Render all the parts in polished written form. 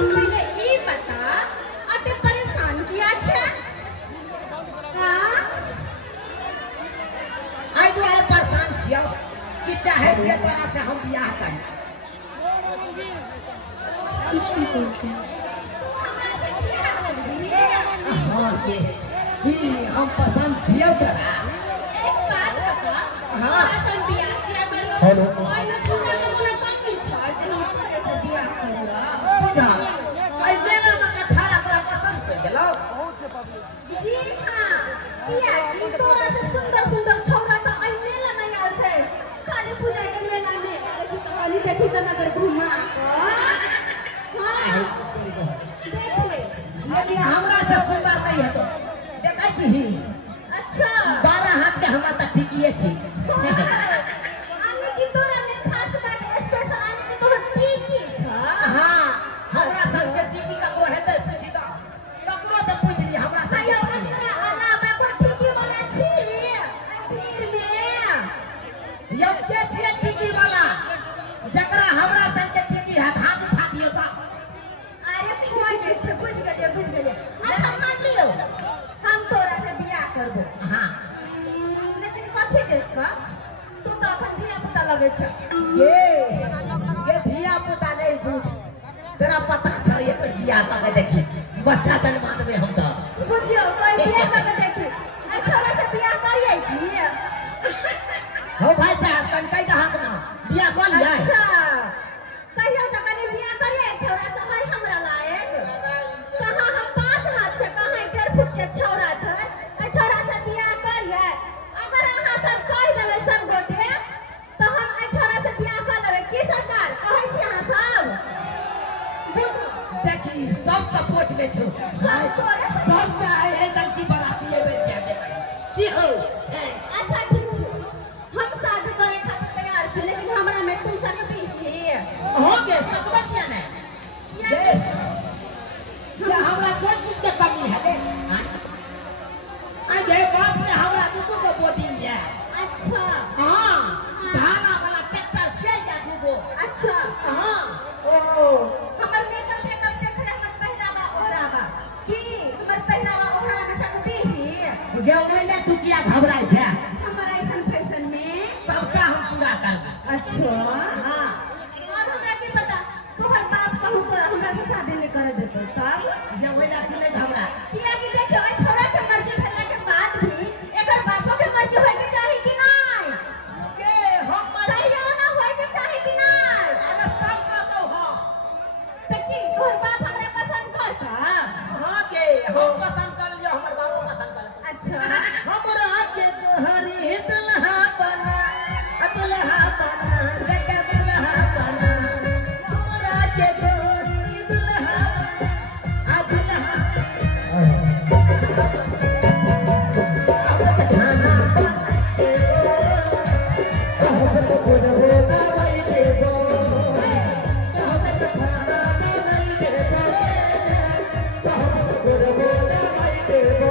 पहले ये बता आते परेशान किया छे हां आई जो है परेशान छियो कि चाहे जे तोरा से हम बियाह करी कुछ भी बोलते हैं हां के ही हम पसंद छियो तोरा एक बात बता हां हम बियाह किया करो हेलो ओइ न छोरा के मन कम छ जे हम तोरे से बियाह करला बुझा आई लेना में कछाड़ा तोरा पसंद कर गेलो जी हां किया कि तोरा से सुंदर सुंदर छोरा तो आई मेला नहीं आल छे काली पूजा के मेला में देखी तो नगर घुमा हां देख ले लेकिन हमरा से सुंदर नहीं है तो देखै छी अच्छा 12 हाथ के हमरा त ठीकिए छी आने की तोरा में खास बात स्पेशल आने की तोरा टीकी छ हां हमरा संग टीकी का को हेतै पूछि द ककरो से पूछ ली हमरा से आयो एकरा अलावा को टीकी वाला छी फिर में यो के छियै टीकी वाला जकरा हमरा संग टीकी है हाथ उठा दियो त अरे कोई नहीं छे बुझ गेलिए अच्छा मान लियो हम तोरा से बियाह करबो हां लेकिन कथि देख का तू तो अपन धिया पुता लगे छ ये धिया पुता नहीं पूछ तेरा पता छ ये कोई बियाह का देखी बच्चा जन्मा देबे हम त बुझियो कोई बियाह का देखी छोरा से बियाह करिए की हो भाई साहब कन कह दहक ना बियाह कर लिया अच्छा कहियो त कनी बियाह करिए छोरा से है हमरा लायक कहां हम 5 हाथ के कहां 1.5 फुट के छोरा छ ए छोरा से बियाह करिए अगर अहां सब कह देबे सब गोटे तो हम ए छोरा से बियाह कर लेबे की सरकार कहै छी अहां सब देखी सब सपोर्ट में छो सब तोरे से सब चाहे है लड़की बराती है बेटिया के की हो अच्छा ठीक छै हम शादी करे खातिर तैयार छी लेकिन हमरा में तू सकती छी हो गे सकबा क्या ने ये हमरा कोन चीज के कमी है रे आ जे बाप ने हमरा दुगो को बोटी लिया अच्छा हां धागा वाला ट्रैक्टर से जा दुगो अच्छा हां ओ हमर मेकअप देखले मत पहनावा ओरावा की हमर पहनावा ओरावा में सकती ही गे ओले तू किया घबराई छै हमारा ऐसन फैशन में सबका हम पूरा करब अच्छा हां और हमरा की पता तोहर बाप कहू तो हमरा से शादी नहीं करे देतो तब जे ओला तू नहीं घबरा किया कि देखो ए छोरा के मर्जी भेला के बाद भी एकर बापो के मर्जी होय के चाही कि नहीं के हम कहियो ना होय के चाही कि नहीं अरे सब का तो हो त की तोहर बाप हमरा पसंद करता हां के हम पसंद कर लियो हमर बाबू पसंद कर अच्छा हमरा के तोहरी दुल्हा बना दुल्हा बना जग दुल्हा बना हमरा के तोहरी दुल्हा आ दुल्हा अब खाना बनाए अब बोलो ना भाई देबो अब खाना बनाए अब बोलो ना भाई देबो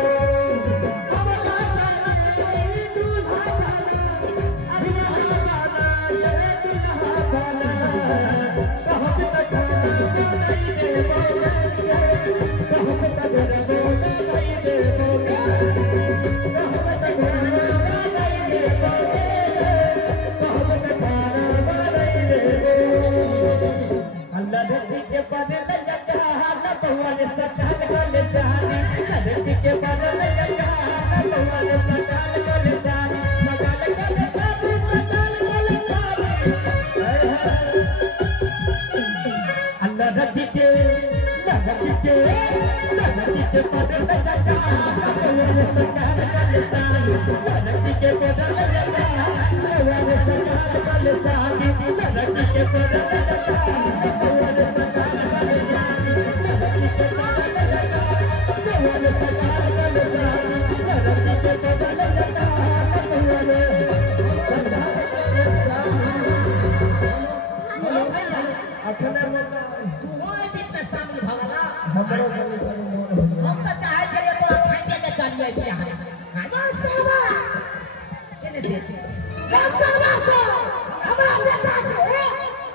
हमरा बेटा के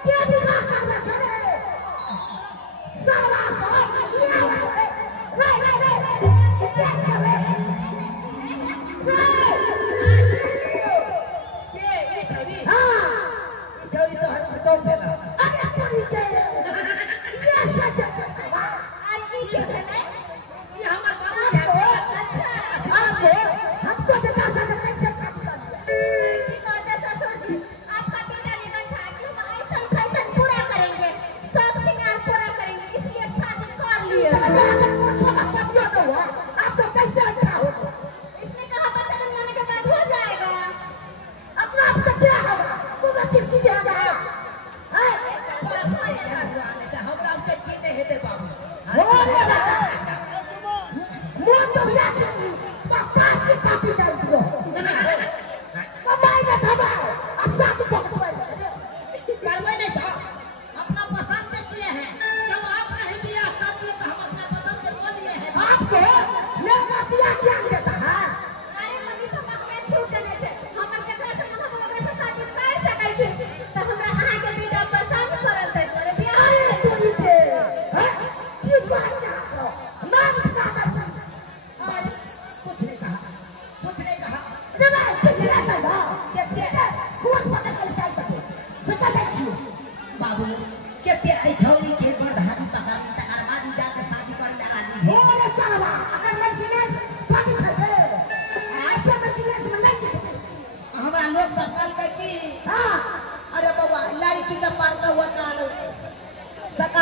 के विवाह करबे छे सरवा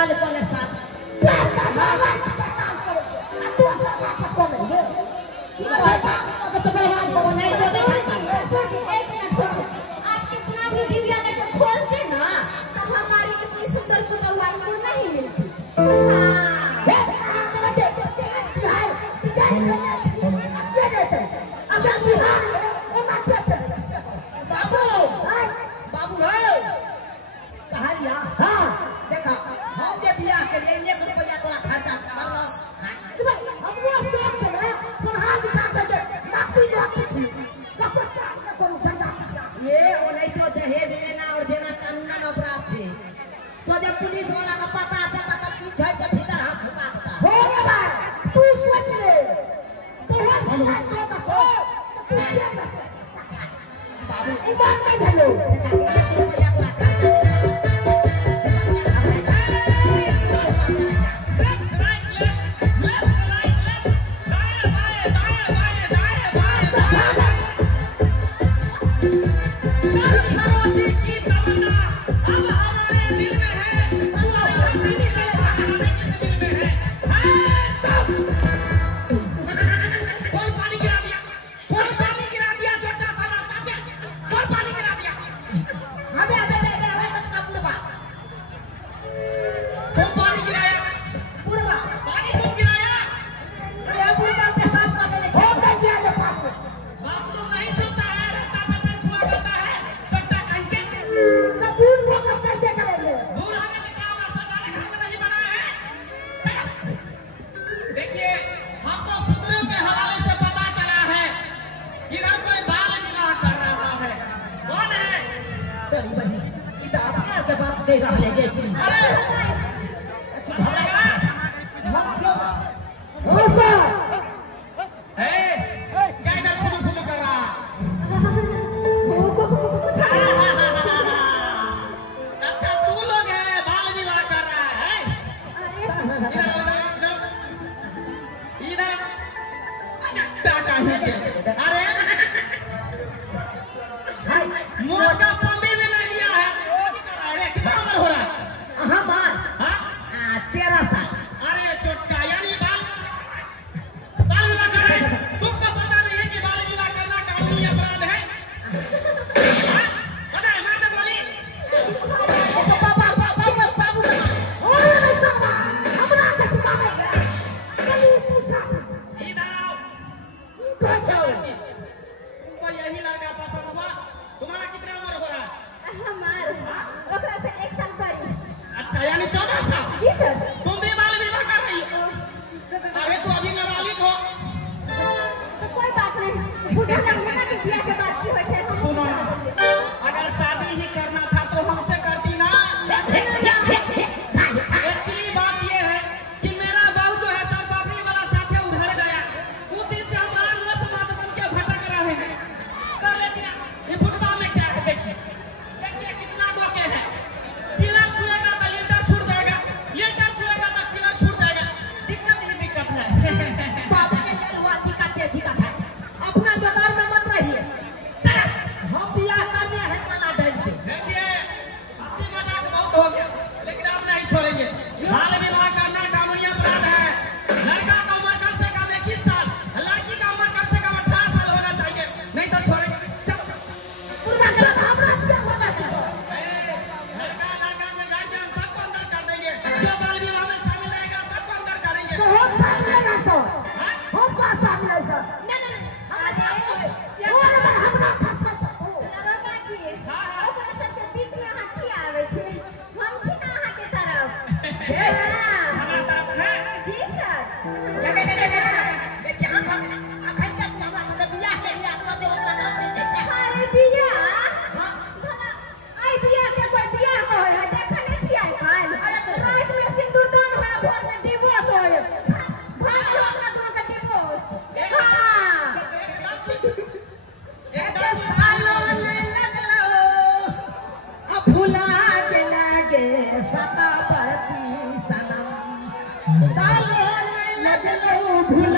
बाल कोने साथ का भगवान का काम करे छे आ तू सब बात को ले की बात तो बर्बाद हो नहीं तो देखा सोच एक मिनट आप कितना भी दिव्या लेके खोलते ना तो हमारी इतनी सुंदर पुतलवाई को नहीं मिलती पुलिस वाला का पता चला तो पीछे के भीतर हाथ घुमा देता हो रे भाई तू सोच ले तो हम तो को पीछे का बाबू ईमान नहीं भेलो भूल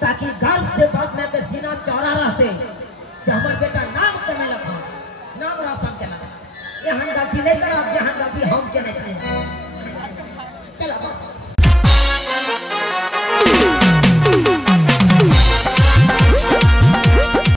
ताकि गांव से बात में के सीना चौड़ा रहते कि हमार बेटा नाम करने लगा नाम रोशन के लगा ये हम गलती नहीं करा